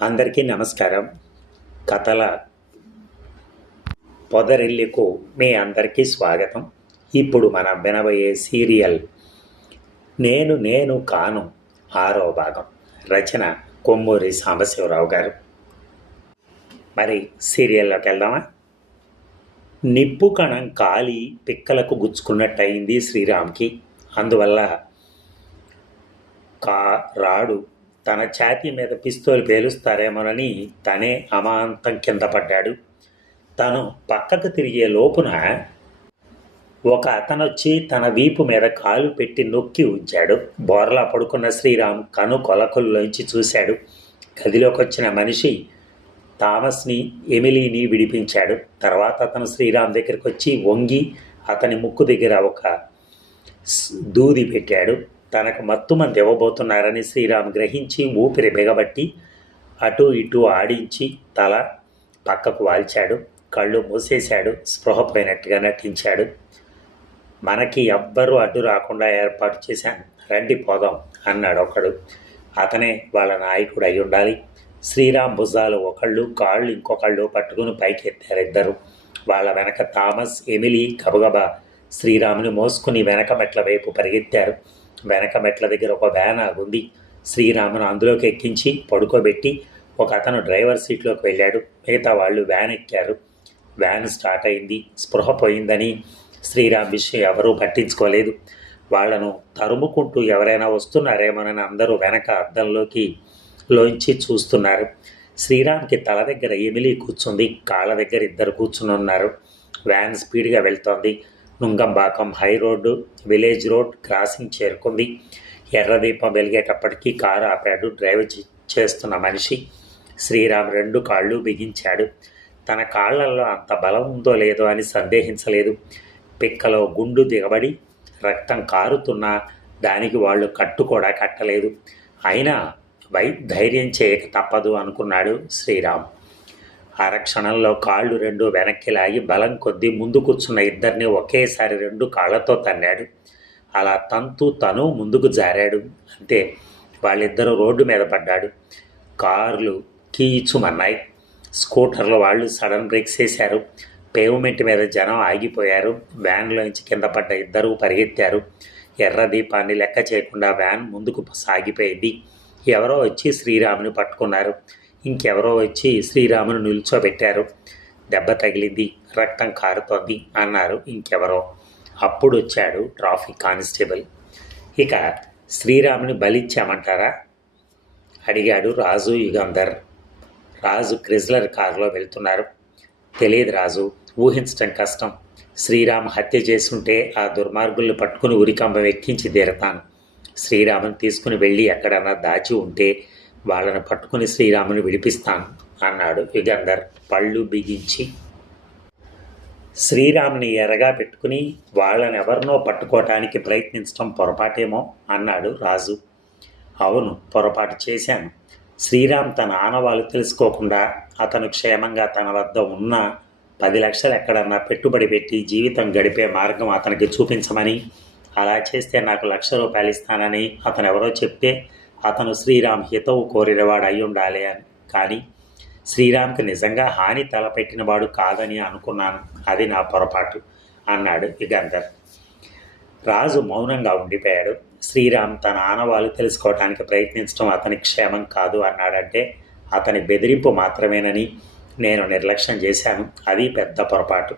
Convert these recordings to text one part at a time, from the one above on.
అందరికీ నమస్కారం. కథల పొదరిల్లికు మీ అందరికీ స్వాగతం. ఇప్పుడు మనం వినబోయే సీరియల్ నేను నేను కాను ఆరో భాగం. రచన కొమ్మూరి సాంబశివరావు గారు. మరి సీరియల్లోకి వెళ్దామా? నిప్పు కణం కాలి పిక్కలకు గుచ్చుకున్నట్టయింది శ్రీరామ్కి. అందువల్ల కా రాడు తన ఛాతీ మీద పిస్తోలు పేలుస్తారేమోనని తనే అమాంతం కింద పడ్డాడు. తను పక్కకు తిరిగే లోపున ఒక అతనొచ్చి తన వీపు మీద కాలు పెట్టి నొక్కి ఉంచాడు. బోర్లా పడుకున్న శ్రీరామ్ కను కొలకుల్లోంచి చూశాడు. గదిలోకి వచ్చిన మనిషి థామస్ని ఎమిలీని విడిపించాడు. తర్వాత అతను శ్రీరామ్ దగ్గరికి వచ్చి వంగి అతని ముక్కు దగ్గర ఒక దూది పెట్టాడు. తనకు మత్తు మంది ఇవ్వబోతున్నారని శ్రీరామ్ గ్రహించి ఊపిరి బిగబట్టి అటు ఇటు ఆడించి తల పక్కకు వాల్చాడు. కళ్ళు మూసేశాడు. స్పృహ పోయినట్టుగా నటించాడు. మనకి ఎవ్వరూ అడ్డు రాకుండా ఏర్పాటు చేశాను రండి పోదాం అన్నాడు ఒకడు. అతనే వాళ్ళ నాయకుడు అయి ఉండాలి. శ్రీరామ్ భుజాలు ఒకళ్ళు కాళ్ళు ఇంకొకళ్ళు పట్టుకుని పైకి ఎత్తారు ఇద్దరు వాళ్ళ వెనక థామస్ ఎమిలీ గబగబా శ్రీరాముని మోసుకుని వెనక మెట్ల వైపు పరిగెత్తారు. వెనక మెట్ల దగ్గర ఒక వ్యాన్ ఆగుంది. శ్రీరామును అందులోకి ఎక్కించి పడుకోబెట్టి ఒక అతను డ్రైవర్ సీట్లోకి వెళ్ళాడు. మిగతా వాళ్ళు వ్యాన్ ఎక్కారు. వ్యాన్ స్టార్ట్ అయింది. స్పృహ పోయిందని శ్రీరామ్ విషయం ఎవరూ పట్టించుకోలేదు. వాళ్ళను తరుముకుంటూ ఎవరైనా వస్తున్నారేమోనని అందరూ వెనక అద్దంలోకి లోంచి చూస్తున్నారు. శ్రీరామ్కి తల దగ్గర ఎమిలి కూర్చుంది. కాళ్ళ దగ్గర ఇద్దరు కూర్చుని ఉన్నారు. వ్యాన్ స్పీడ్గా వెళ్తోంది. Nungambakkam high road village road crossing చేరుకుంది. ఎర్రదీపం వెలిగేటప్పటికీ కారు ఆపాడు. డ్రైవ్ చేస్తున్న మనిషి శ్రీరామ్ రెండు కాళ్ళు బిగించాడు. తన కాళ్ళల్లో అంత బలం ఉందో లేదో అని సందేహించలేదు. పిక్కలో గుండు దిగబడి రక్తం కారుతున్నా దానికి వాళ్ళు కట్టు కూడా కట్టలేదు. అయినా వై ధైర్యం చేయక తప్పదు అనుకున్నాడు శ్రీరామ్. అరక్షణంలో కాళ్ళు రెండు వెనక్కి లాగి బలం కొద్దీ ముందు కూర్చున్న ఇద్దరిని ఒకేసారి రెండు కాళ్ళతో తన్నాడు. అలా తంతు తను ముందుకు జారాడు. అంతే వాళ్ళిద్దరూ రోడ్డు మీద పడ్డాడు. కార్లు కీచుమన్నాయి. స్కూటర్లో వాళ్ళు సడన్ బ్రేక్స్ వేశారు. పేవ్మెంట్ మీద జనం ఆగిపోయారు. వ్యాన్లోంచి కింద పడ్డ ఇద్దరు పరిగెత్తారు. ఎర్ర దీపాన్ని లెక్క చేయకుండా వ్యాన్ ముందుకు సాగిపోయింది. ఎవరో వచ్చి శ్రీరాముని పట్టుకున్నారు. ఇంకెవరో వచ్చి శ్రీరాముని నిల్చోబెట్టారు. దెబ్బ తగిలింది రక్తం కారుతోంది అన్నారు ఇంకెవరో. అప్పుడు వచ్చాడు ట్రాఫిక్ కానిస్టేబుల్. ఇక శ్రీరాముని బలిచ్చామంటారా? అడిగాడు రాజు యుగంధర్. రాజు క్రిజ్లర్ కారులో వెళ్తున్నారు. తెలియదు రాజు ఊహించటం కష్టం. శ్రీరామ్ హత్య చేసుంటే ఆ దుర్మార్గుల్ని పట్టుకుని ఉరికంబం ఎక్కించి తీరతాను. శ్రీరాముని తీసుకుని వెళ్ళి ఎక్కడన్నా దాచి ఉంటే వాళ్ళని పట్టుకుని శ్రీరాముని విడిపిస్తాను అన్నాడు యుగంధర్ పళ్ళు బిగించి. శ్రీరాముని ఎరగా పెట్టుకుని వాళ్ళని ఎవరినో పట్టుకోవటానికి ప్రయత్నించడం పొరపాటేమో అన్నాడు రాజు. అవును పొరపాటు చేశాను. శ్రీరామ్ తన ఆనవాళ్ళు తెలుసుకోకుండా అతను క్షేమంగా తన వద్ద ఉన్న పది లక్షలు ఎక్కడన్నా పెట్టుబడి పెట్టి జీవితం గడిపే మార్గం అతనికి చూపించమని. అలా చేస్తే నాకు లక్ష రూపాయలు ఇస్తానని అతను ఎవరో చెప్తే అతను శ్రీరామ్ హితవు కోరినవాడు అయి ఉండాలి అని. కానీ శ్రీరామ్కి నిజంగా హాని తలపెట్టినవాడు కాదని అనుకున్నాను. అది నా పొరపాటు అన్నాడు యుగంధర్ రాజు మౌనంగా ఉండిపోయాడు. శ్రీరామ్ తన ఆనవాళ్ళు తెలుసుకోవటానికి ప్రయత్నించడం అతని క్షేమం కాదు అన్నాడంటే అతని బెదిరింపు మాత్రమేనని నేను నిర్లక్ష్యం చేశాను. అది పెద్ద పొరపాటు.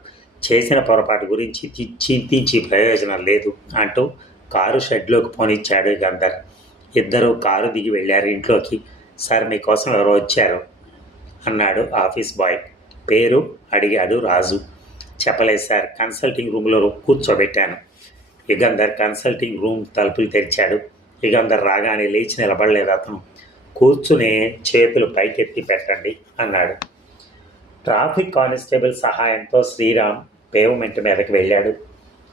చేసిన పొరపాటు గురించి చింతించి ప్రయోజనం లేదు అంటూ కారు షెడ్లోకి పోనిచ్చాడు గంధర్. ఇద్దరు కారు దిగి వెళ్ళారు. ఇంట్లోకి సార్ మీకోసం ఎవరో వచ్చారు? అన్నాడు ఆఫీస్ బాయ్. పేరు అడిగాడు రాజు. చెప్పలేదు సార్ కన్సల్టింగ్ రూమ్లో కూర్చోబెట్టాను. యుగంధర్ కన్సల్టింగ్ రూమ్ తలుపులు తెరిచాడు. యుగంధర్ రాగానే లేచి నిలబడలేదు అతను. కూర్చునే చేతులు పైకెత్తి పెట్టండి అన్నాడు. ట్రాఫిక్ కానిస్టేబుల్ సహాయంతో శ్రీరామ్ పేవ్మెంట్ మీదకి వెళ్ళాడు.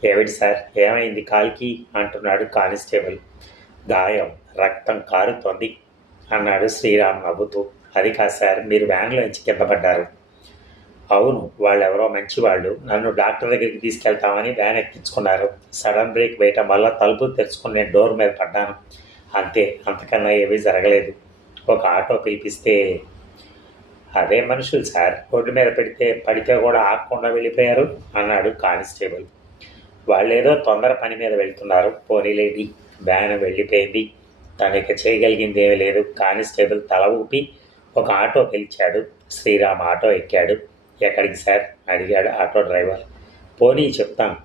ఏమిటి సార్ ఏమైంది కాల్కి? అంటున్నాడు కానిస్టేబుల్. గాయం రక్తం కారుతోంది అన్నాడు శ్రీరామ్ నవ్వుతూ. అది కాదు సార్ మీరు వ్యాన్లోంచి కింద పడ్డారు. అవును వాళ్ళెవరో మంచివాళ్ళు. నన్ను డాక్టర్ దగ్గరికి తీసుకెళ్తామని వ్యాన్ ఎక్కించుకున్నారు. సడన్ బ్రేక్ వేయటం వల్ల తలుపు తెరుచుకుని నేను డోర్ మీద పడ్డాను. అంతే అంతకన్నా ఏమీ జరగలేదు. ఒక ఆటో పిలిపిస్తే అదే మనుషులు సార్ రోడ్డు మీద పెడితే పడితే కూడా ఆగకుండా వెళ్ళిపోయారు అన్నాడు కానిస్టేబుల్. వాళ్ళేదో తొందర పని మీద వెళ్తున్నారు. పోనీలేండి వ్యాన్ వెళ్ళిపోయింది. తను ఇక చేయగలిగింది ఏమీ లేదు. కానిస్టేబుల్ తల ఊపి ఒక ఆటో పిలిచాడు. శ్రీరామ్ ఆటో ఎక్కాడు. ఎక్కడికి సార్? అడిగాడు ఆటో డ్రైవర్. పోనీ చెప్తాను.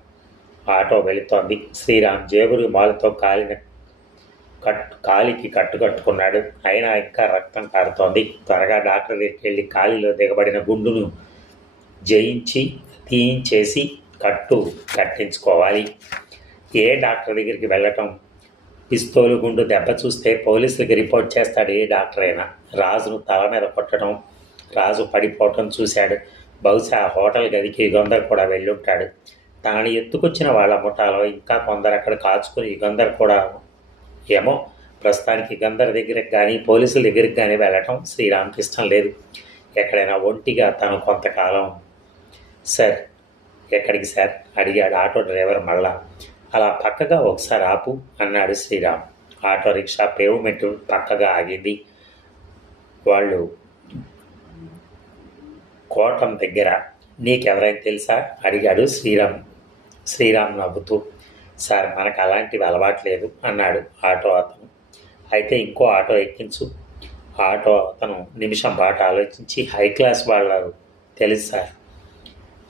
ఆటో వెళుతోంది. శ్రీరామ్ జేబురు మాలతో కాలిన కట్ కాలికి కట్టు కట్టుకున్నాడు అయినా ఇంకా రక్తం కారుతోంది. త్వరగా డాక్టర్ దగ్గరికి వెళ్ళి కాలిలో దిగబడిన గుండును జయించి తీయించేసి కట్టు కట్టించుకోవాలి. ఏ డాక్టర్ దగ్గరికి వెళ్ళటం పిస్తోలు గుండు దెబ్బ చూస్తే పోలీసులకి రిపోర్ట్ చేస్తాడు ఏ డాక్టర్ అయినా. రాజును తల మీద కొట్టడం రాజు పడిపోవటం చూశాడు. బహుశా హోటల్ గదికి యుగంధర్ కూడా వెళ్ళుంటాడు. తనని ఎత్తుకొచ్చిన వాళ్ళ ముఠాలో ఇంకా కొందరు అక్కడ కాచుకుని యుగంధర్ కూడా ఏమో ప్రస్తుతానికి ఇగందరి దగ్గరికి కానీ పోలీసుల దగ్గరికి కానీ వెళ్ళటం శ్రీరామ్కి ఇష్టం లేదు. ఎక్కడైనా ఒంటిగా తను కొంతకాలం సార్ ఎక్కడికి సార్? అడిగాడు ఆటో డ్రైవర్ మళ్ళా. అలా పక్కగా ఒకసారి ఆపు అన్నాడు శ్రీరామ్. ఆటో రిక్షా పేవ్మెంట్ పక్కగా ఆగింది. వాళ్ళు కోటం దగ్గర నీకెవరైనా తెలుసా? అడిగాడు శ్రీరామ్. శ్రీరామ్ నవ్వుతూ సార్ మనకు అలాంటివి అలవాట్లేదు అన్నాడు ఆటో అతను. అయితే ఇంకో ఆటో ఎక్కించు. ఆటో అతను నిమిషం పాటు ఆలోచించి హై క్లాస్ వాళ్ళు తెలుసు సార్.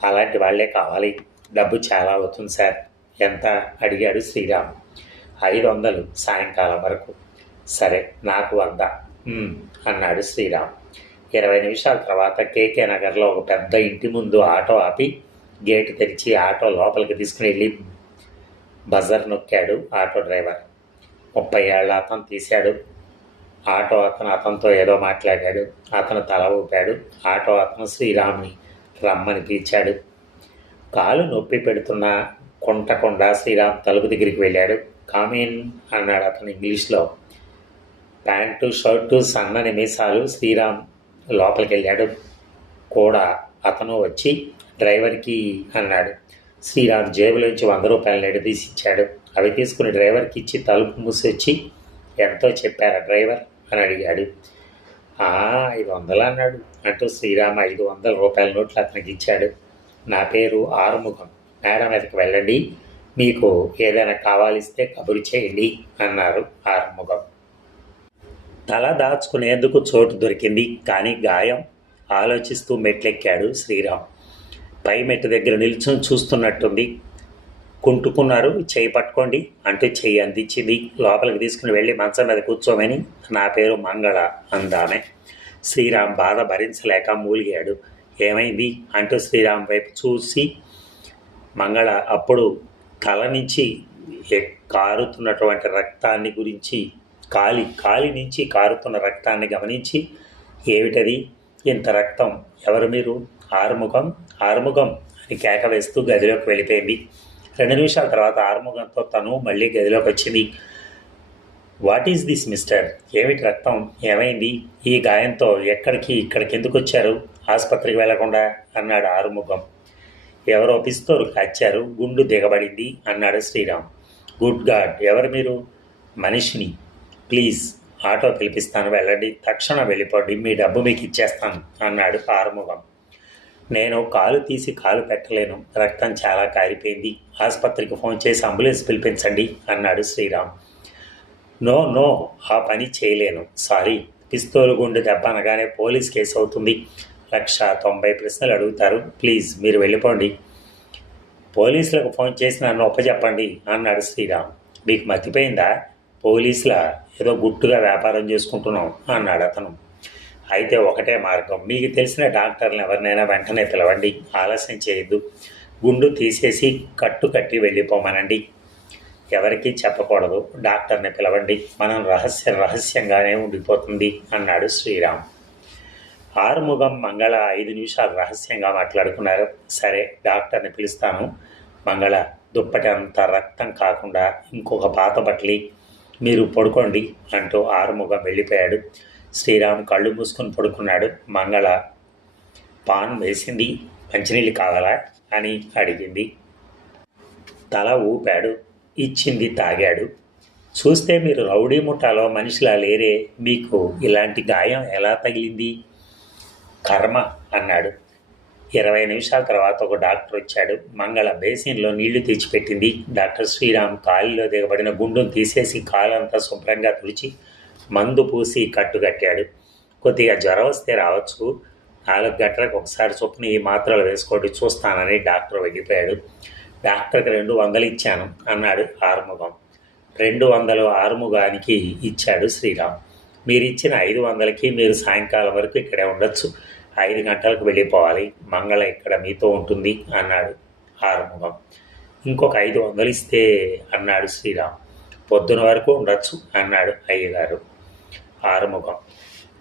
అలాంటి వాళ్ళే కావాలి. డబ్బు చాలా అవుతుంది సార్. ఎంత? అడిగాడు శ్రీరామ్. ఐదు వందలు సాయంకాలం వరకు. సరే నాకు వంద అన్నాడు శ్రీరామ్. ఇరవై నిమిషాల తర్వాత కేకే నగర్లో ఒక పెద్ద ఇంటి ముందు ఆటో ఆపి గేటు తెరిచి ఆటో లోపలికి తీసుకుని వెళ్ళి బజర్ నొక్కాడు ఆటో డ్రైవర్. ముప్పై ఏళ్ళ అతను తీశాడు. ఆటో అతను అతనితో ఏదో మాట్లాడాడు. అతను తల ఊపాడు. ఆటో అతను శ్రీరామ్ని రమ్మని పిలిచాడు. కాలు నొప్పి పెడుతున్న కొంటకుండా శ్రీరామ్ తలుపు దగ్గరికి వెళ్ళాడు. కామీన్ అన్నాడు అతను ఇంగ్లీష్లో. ప్యాంటు షర్టు సన్నని మీసాలు శ్రీరామ్ లోపలికి వెళ్ళాడు. కూడా అతను వచ్చి డ్రైవర్కి అన్నాడు. శ్రీరామ్ జేబులోంచి వంద రూపాయలు తీసి ఇచ్చాడు అవి తీసుకుని డ్రైవర్కి ఇచ్చి తలుపు మూసి వచ్చి ఎంతో చెప్పారా డ్రైవర్? అని అడిగాడు. ఐదు వందలు అన్నాడు. అంటూ శ్రీరామ్ ఐదు వందల రూపాయల నోట్లు అతనికి ఇచ్చాడు. నా పేరు ఆరుముఖం. మేడం మీదకి వెళ్ళండి. మీకు ఏదైనా కావాలిస్తే కబురు చేయండి అన్నారు ఆరుముఖం తల దాచుకునేందుకు చోటు దొరికింది కానీ గాయం ఆలోచిస్తూ మెట్లెక్కాడు శ్రీరామ్. పై మెట్టు దగ్గర నిల్చొని చూస్తున్నట్టుంది. కుంటుకున్నారు చేయి పట్టుకోండి అంటూ చెయ్యి అందించింది. లోపలికి తీసుకుని వెళ్ళి మంచం మీద కూర్చోమని నా పేరు మంగళ అందామె. శ్రీరామ్ బాధ భరించలేక మూలిగాడు. ఏమైంది? అంటూ శ్రీరామ్ వైపు చూసి మంగళ అప్పుడు తల నుంచి కారుతున్నటువంటి రక్తాన్ని గురించి కాలి కాలి నుంచి కారుతున్న రక్తాన్ని గమనించి ఏమిటది? ఇంత రక్తం ఎవరు మీరు? ఆరుముఖం? ఆరుముఖం అని కేక వేస్తూ గదిలోకి వెళ్ళిపోయింది. రెండు నిమిషాల తర్వాత ఆరుముఖంతో తను మళ్ళీ గదిలోకి వచ్చింది. What is this mister? ఏమిటి రక్తం? ఏమైంది? ఈ గాయంతో ఎక్కడికి ఇక్కడికి ఎందుకు వచ్చారు? ఆసుపత్రికి వెళ్ళకుండా అన్నాడు ఆరుముఖం. ఎవరో పిస్తోలు కాచారు గుండు దిగబడింది అన్నాడు శ్రీరామ్. గుడ్ గాడ్ ఎవరు మీరు? మనిషిని. ప్లీజ్ ఆటో పిలిపిస్తాను వెళ్ళండి తక్షణం వెళ్ళిపోండి మీ డబ్బు మీకు ఇచ్చేస్తాను అన్నాడు ఆరుముఖం నేను కాలు తీసి కాలు పెట్టలేను రక్తం చాలా కారిపోయింది ఆసుపత్రికి ఫోన్ చేసి అంబులెన్స్ పిలిపించండి అన్నాడు శ్రీరామ్. నో నో ఆ పని చేయలేను సారీ పిస్తోలు గుండు దెబ్బ అనగానే పోలీస్ కేసు అవుతుంది లక్ష తొంభై ప్రశ్నలు అడుగుతారు. ప్లీజ్ మీరు వెళ్ళిపోండి. పోలీసులకు ఫోన్ చేసి నన్ను ఒప్పచెప్పండి అన్నాడు శ్రీరామ్. మీకు మర్చిపోయిందా పోలీసుల ఏదో గుట్టుగా వ్యాపారం చేసుకుంటున్నాం అన్నాడు అతను. అయితే ఒకటే మార్గం. మీకు తెలిసిన డాక్టర్ని ఎవరినైనా వెంటనే పిలవండి. ఆలస్యం చేయొద్దు. గుండు తీసేసి కట్టు కట్టి వెళ్ళిపోమనండి. ఎవరికీ చెప్పకూడదు. డాక్టర్ని పిలవండి. మనం రహస్య రహస్యంగానే ఉండిపోతుంది అన్నాడు శ్రీరామ్. ఆరుముఖం మంగళ ఐదు నిమిషాలు రహస్యంగా మాట్లాడుకున్నారు. సరే డాక్టర్ని పిలుస్తాను. మంగళ దుప్పటి అంత రక్తం కాకుండా ఇంకొక పాత బట్టలి మీరు పడుకోండి అంటూ ఆరుముఖం వెళ్ళిపోయాడు. శ్రీరామ్ కళ్ళు మూసుకొని పడుకున్నాడు. మంగళ పాన్ వేసింది. మంచినీళ్ళు కావాలా అని అడిగింది. తల ఊపాడు. ఇచ్చింది తాగాడు. చూస్తే మీరు రౌడీ ముఠాలో మనిషిలా లేరే. మీకు ఇలాంటి గాయం ఎలా తగిలింది? కర్మ అన్నాడు. ఇరవై నిమిషాల తర్వాత ఒక డాక్టర్ వచ్చాడు. మంగళ బేసిన్లో నీళ్ళు తెచ్చిపెట్టింది. డాక్టర్ శ్రీరామ్ కాలిలో దిగబడిన గుండును తీసేసి కాలంతా శుభ్రంగా తుడిచి మందు పూసి కట్టుకట్టాడు కొద్దిగా జ్వరం వస్తే రావచ్చు. నాలుగు గంటలకు ఒకసారి చొప్పున ఈ మాత్రలు వేసుకోండి చూస్తానని డాక్టర్ వెళ్ళిపోయాడు. డాక్టర్కి రెండు వందలు ఇచ్చాను అన్నాడు ఆరుముఖం. రెండు వందలు ఆరుముఖానికి ఇచ్చాడు శ్రీరామ్. మీరు ఇచ్చిన ఐదు వందలకి మీరు సాయంకాలం వరకు ఇక్కడే ఉండొచ్చు. ఐదు గంటలకు వెళ్ళిపోవాలి. మంగళ ఇక్కడ మీతో ఉంటుంది? అన్నాడు ఆరుముఖం. ఇంకొక ఐదు వందలు ఇస్తే అన్నాడు శ్రీరామ్. పొద్దున వరకు ఉండొచ్చు అన్నాడు అయ్యగారు ఆరుముఖం.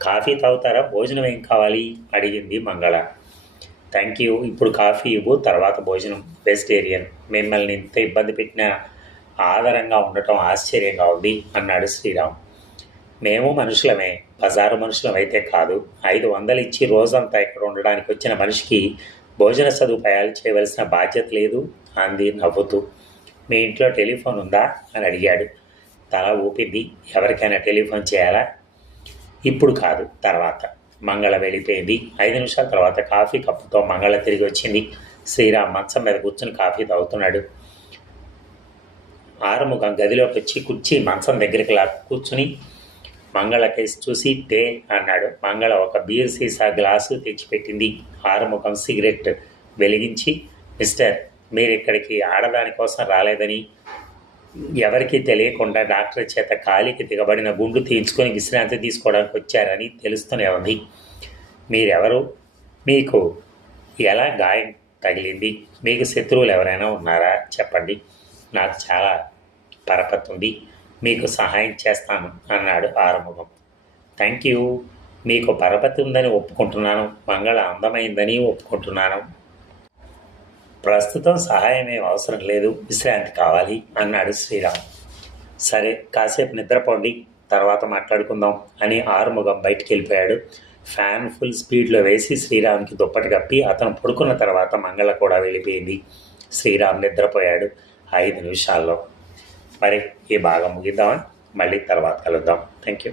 కాఫీ తాగుతారా? భోజనం ఏం కావాలి? అడిగింది మంగళ. Thank you. ఇప్పుడు కాఫీ ఇవ్వు తర్వాత భోజనం. వెజిటేరియన్. మిమ్మల్ని ఇంత ఇబ్బంది పెట్టిన ఆధారంగా ఉండటం ఆశ్చర్యంగా ఉంది అన్నాడు శ్రీరామ్. మేము మనుషులమే బజారు మనుషులమైతే కాదు. ఐదు వందలు ఇచ్చి రోజంతా ఇక్కడ ఉండడానికి వచ్చిన మనిషికి భోజన సదుపాయాలు చేయవలసిన బాధ్యత లేదు అంది నవ్వుతూ. మీ ఇంట్లో టెలిఫోన్ ఉందా? అని అడిగాడు. తల ఊపింది ఎవరికైనా టెలిఫోన్ చేయాలా? ఇప్పుడు కాదు తర్వాత. మంగళ వెళ్ళిపోయింది. ఐదు నిమిషాల తర్వాత కాఫీ కప్పుతో మంగళ తిరిగి వచ్చింది. శ్రీరామ్ మంచం మీద కూర్చుని కాఫీ తాగుతున్నాడు. ఆరుముఖం గదిలోకి వచ్చి కుర్చీ మంచం దగ్గరికి లా కూర్చుని మంగళకేసి చూసి టే అన్నాడు. మంగళ ఒక బీర్ సీసా గ్లాసు తెచ్చిపెట్టింది. ఆరుముఖం సిగరెట్ వెలిగించి మిస్టర్ మీరు ఇక్కడికి ఆడదాని కోసం రాలేదని ఎవరికీ తెలియకుండా డాక్టర్ చేత కాలికి దిగబడిన గుండు తీయించుకొని విశ్రాంతి తీసుకోవడానికి వచ్చారని తెలుస్తూనే ఉంది. మీరెవరు? మీకు ఎలా గాయం తగిలింది? మీకు శత్రువులు ఎవరైనా ఉన్నారా? చెప్పండి. నాకు చాలా పరపతి ఉంది. మీకు సహాయం చేస్తాను అన్నాడు ఆరుముఖం. Thank you. మీకు పరపతి ఉందని ఒప్పుకుంటున్నాను. మంగళ అందమైందని ఒప్పుకుంటున్నాను. ప్రస్తుతం సహాయం ఏం అవసరం లేదు. విశ్రాంతి కావాలి అన్నాడు శ్రీరామ్. సరే కాసేపు నిద్రపోండి. తర్వాత మాట్లాడుకుందాం అని ఆరుముఖం బయటికి వెళ్ళిపోయాడు ఫ్యాన్ ఫుల్ స్పీడ్లో వేసి శ్రీరామ్కి దుప్పటి కప్పి అతను పడుకున్న తర్వాత మంగళ కూడా వెళ్ళిపోయింది. శ్రీరామ్ నిద్రపోయాడు ఐదు నిమిషాల్లో. మరి ఈ భాగం ముగిద్దామని మళ్ళీ తర్వాత కలుద్దాం. Thank you